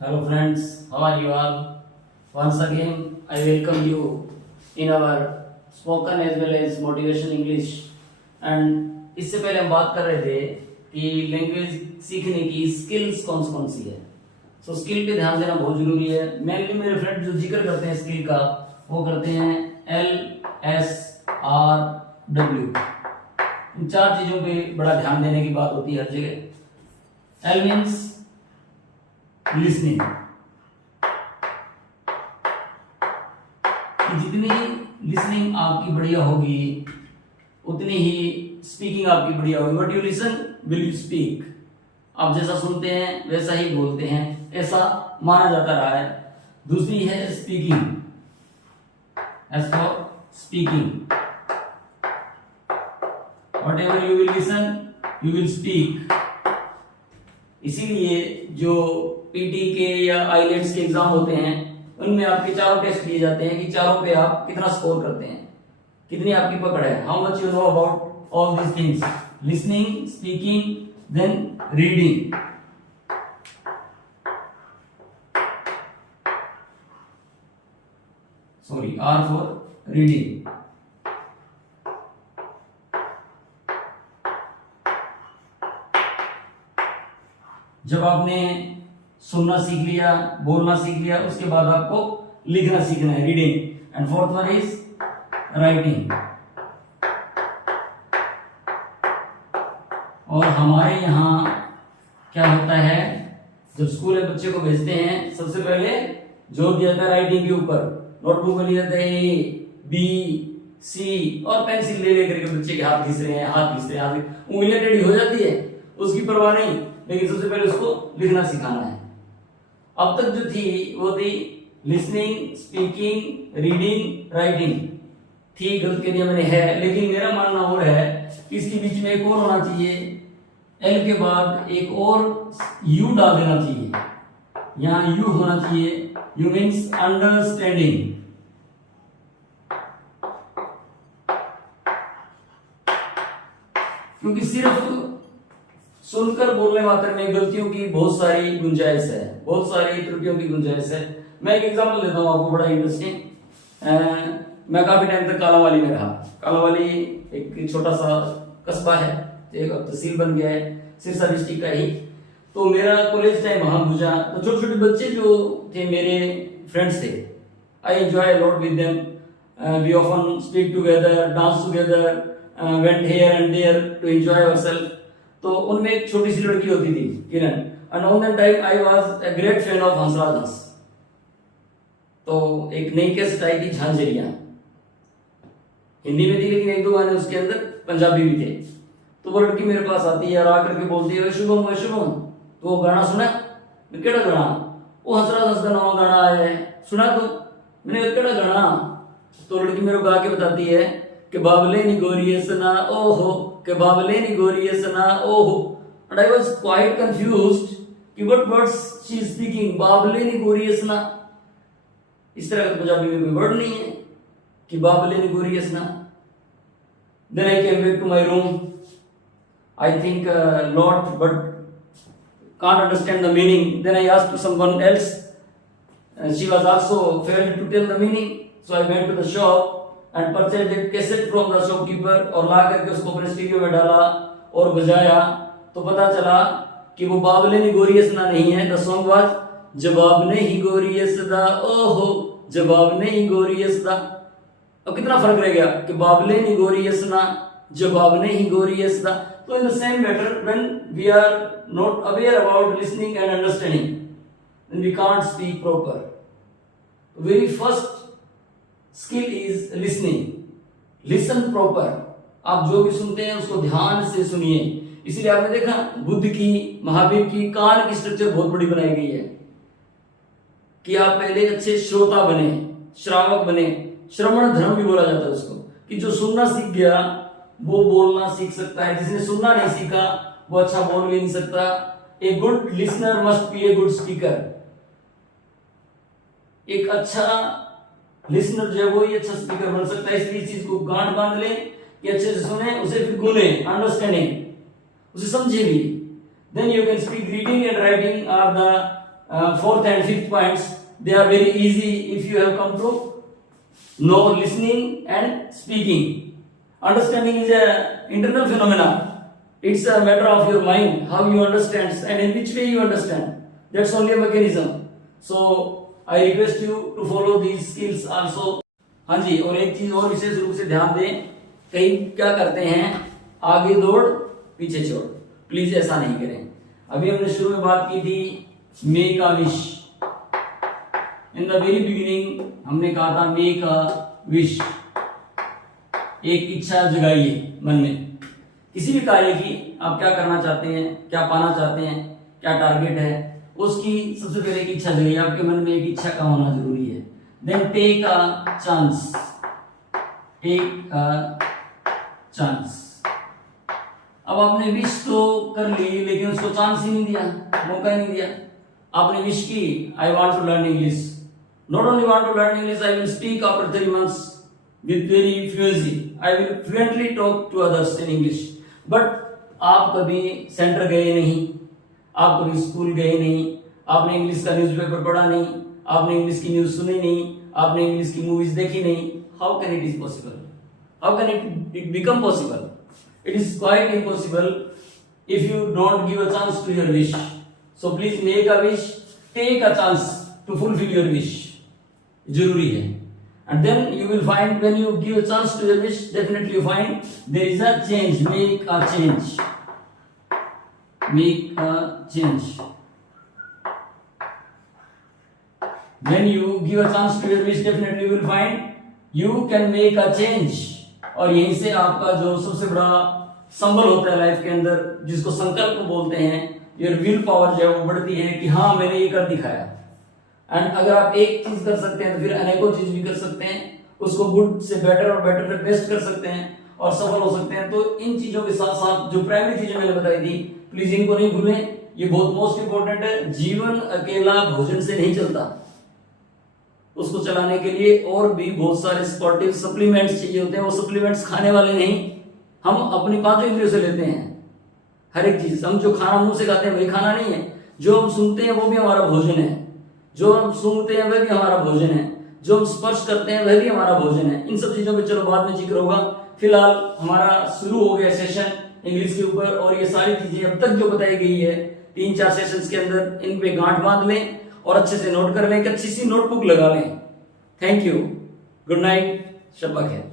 Hello friends, how are you all? Once again, I welcome you in our spoken as well as motivation English. And इससे पहले हम बात कर रहे थे कि लैंग्वेज सीखने की स्किल्स कौन सी है। सो स्किल पे ध्यान देना बहुत जरूरी है। मेनली मेरे फ्रेंड जो जिक्र करते हैं स्किल का वो करते हैं LSRW। इन चार चीजों पे बड़ा ध्यान देने की बात होती है हर जगह। L मीन्स लिसनिंग, जितनी लिसनिंग आपकी बढ़िया होगी उतनी ही स्पीकिंग आपकी बढ़िया होगी। What you listen will you speak. आप जैसा सुनते हैं वैसा ही बोलते हैं, ऐसा माना जाता रहा है। दूसरी है speaking. As for speaking, what ever you will listen you will speak. इसीलिए जो पीटी के या आईलेट्स के एग्जाम होते हैं उनमें आपके चारों टेस्ट दिए जाते हैं कि चारों पे आप कितना स्कोर करते हैं, कितनी आपकी पकड़ है, how much you know about all these things, listening, speaking, then reading. Sorry, R for reading. जब आपने सुनना सीख लिया, बोलना सीख लिया, उसके बाद आपको लिखना सीखना है, reading. And fourth one is writing. और हमारे यहाँ क्या होता है, जब स्कूल में बच्चे को भेजते हैं सबसे पहले जोर दिया जाता है राइटिंग के ऊपर। नोटबुक में लिया जाता है ए बी सी और पेंसिल ले लेकर के बच्चे के हाथ घिस रहे हैं, उंगलियां टेढ़ी हो जाती है, उसकी परवाह नहीं, लेकिन सबसे पहले उसको लिखना सिखाना है। अब तक जो थी वो थी लिसनिंग, स्पीकिंग, रीडिंग, राइटिंग। थी गलत कर दिया मैंने है, लेकिन मेरा मानना और है कि इसके बीच में एक और होना चाहिए। एल के बाद एक और यू डाल देना चाहिए, यहां यू होना चाहिए। You means understanding. क्योंकि सिर्फ सुनकर बोलने मात्र में गलतियों की बहुत सारी गुंजाइश है, बहुत सारी त्रुटियों की गुंजाइश है। मैं एक एग्जांपल देता हूं आपको, बड़ा इंटरेस्टिंग। मैं काफी टाइम तक कालावाली में रहा। कालावाली एक छोटा सा कस्बा है, एक अब तहसील बन गया है, सिरसा डिस्ट्रिक्ट का ही। तो मेरा कॉलेज टाइम वहां गुजरा। तो छोटे छोटे बच्चे जो थे मेरे फ्रेंड्स थे, I enjoy lot with them. We often speak together, dance together, went here and there to enjoy ourself. तो उनमें एक छोटी सी लड़की होती थी, Kiran. And on that time I was a great fan of Hansraj Hans. तो एक नई कैसेट आई थी झांझरिया, हिंदी में थी लेकिन एक दो गाने उसके अंदर पंजाबी भी थे। तो वो लड़की मेरे पास आती है और आकर के बोलती है, शुभम तो वो गाना सुना? मैं केड़ा गाना? वो हंसराज हंस का नवा गाना आया है, सुना? तो मैंने केड़ा गाना? तो लड़की मेरे को गा के बताती है कि बाबले नी गोरी सना ओहो, के बाबले नी गोरी सना ओहो। And I was quite confused कि what words she is speaking. बाबले नी गोरी सना, इस तरह का पंजाबी में कोई वर्ड नहीं है कि बाबले नी गोरी सना। Then I came back to my room. I think lot but can't understand the meaning. Then I asked to someone else, and she was also failed to tell the meaning. So I went to the shop and purchased a cassette from the shopkeeper और ला करके उसको अपने stereo में डाला और बजाया। तो पता चला कि वो बाबले नी गोरिये सना नहीं है। द सॉन्ग वाज जवाब नहीं गोरिये सदा ओहो, जवाब नहीं गोरिये सदा। अब कितना फर्क रह गया कि बाबले नी गोरिये सना, जवाब नहीं गोरिये सदा। So in the same matter, when we are not aware about listening and understanding, then we can't speak proper. The very first skill is listening. Listen proper. आप जो भी सुनते हैं उसको ध्यान से सुनिए। इसीलिए आपने देखा बुद्ध की, महावीर की कान की स्ट्रक्चर बहुत बड़ी बनाई गई है कि आप पहले अच्छे श्रोता बने, श्रावक बने। श्रवण धर्म भी बोला जाता है उसको, कि जो सुनना सीख गया वो बोलना सीख सकता है, जिसने सुनना नहीं सीखा वो अच्छा बोल भी नहीं सकता। A good listener must be a good speaker. एक अच्छा लिसनर जो है वो ही अच्छा स्पीकर बन सकता है। इसलिए इस चीज को गांठ बांध ले कि अच्छे से सुने, उसे फिर गुने, अंडरस्टैंडिंग, उसे समझे भी। Then you can speak. Reading and writing are the fourth and fifth points, they are very easy if you have come to know listening and speaking. Understanding is a internal phenomena. It's a matter of your mind, how you understand and in which way you understand. That's only a mechanism. So I request you to follow these skills also. हाँ जी, और एक चीज और विशेष रूप से ध्यान दें, कई क्या करते हैं, आगे दौड़ पीछे छोड़, प्लीज ऐसा नहीं करें। अभी हमने शुरू में बात की थी make a wish. In the very beginning हमने कहा था मेक अ विश, एक इच्छा जगाइए मन में। किसी भी कार्य की आप क्या करना चाहते हैं, क्या पाना चाहते हैं, क्या टारगेट है, उसकी सबसे पहले एक इच्छा जगाइए। आपके मन में एक इच्छा का होना जरूरी है। Then take a chance, take a chance. अब आपने विश तो कर ली, लेकिन उसको चांस ही नहीं दिया, मौका ही नहीं दिया। आपने विश की, I want to learn English, not only want to learn English, I will speak after 3 months with very fluency, I will fluently talk to others in English. But आप कभी सेंटर गए नहीं, आप कभी स्कूल गए नहीं, आपने इंग्लिश का न्यूज़पेपर पढ़ा नहीं, आपने इंग्लिश की न्यूज़ सुनी नहीं, आपने इंग्लिश की मूवीज देखी नहीं। How can it is possible? How can it become possible? It is quite impossible if you don't give a chance to your wish. So please make a wish, take a chance to fulfill your wish. जरूरी है। And then you will find when you give a chance to your wish, definitely you find there is a change. Make a change. Make a change. When you give a chance to your wish, definitely you will find you can make a change. और यहीं से आपका जो सबसे बड़ा संबल होता है life के अंदर, जिसको संकल्प बोलते हैं, योर विल पावर जो है वो बढ़ती है कि हाँ मैंने ये कर दिखाया। एंड अगर आप एक चीज कर सकते हैं तो फिर अनेकों चीज भी कर सकते हैं, उसको गुड से बेटर और बेटर से बेस्ट कर सकते हैं और सफल हो सकते हैं। तो इन चीजों के साथ साथ जो प्राइमरी चीजें मैंने बताई थी, प्लीज इनको नहीं भूलें, ये बहुत मोस्ट इंपॉर्टेंट है। जीवन अकेला भोजन से नहीं चलता, उसको चलाने के लिए और भी बहुत सारे स्पोर्टिव सप्लीमेंट्स चाहिए होते हैं। वो सप्लीमेंट्स खाने वाले नहीं, हम अपनी 5 इंद्रियों से लेते हैं हर एक चीज। हम जो खाना मुंह से खाते हैं वही खाना नहीं है, जो हम सुनते हैं वो भी हमारा भोजन है, जो हम सूंघते हैं वह भी हमारा भोजन है, जो हम स्पर्श करते हैं वह भी हमारा भोजन है। इन सब चीजों पे चलो बाद में जिक्र होगा। फिलहाल हमारा शुरू हो गया सेशन इंग्लिश के ऊपर, और ये सारी चीजें अब तक जो बताई गई है 3-4 सेशंस के अंदर, इन पे गांठ बांध लें और अच्छे से नोट कर लें, एक अच्छी सी नोटबुक लगा लें। थैंक यू, गुड नाइट, शब्बा खैर।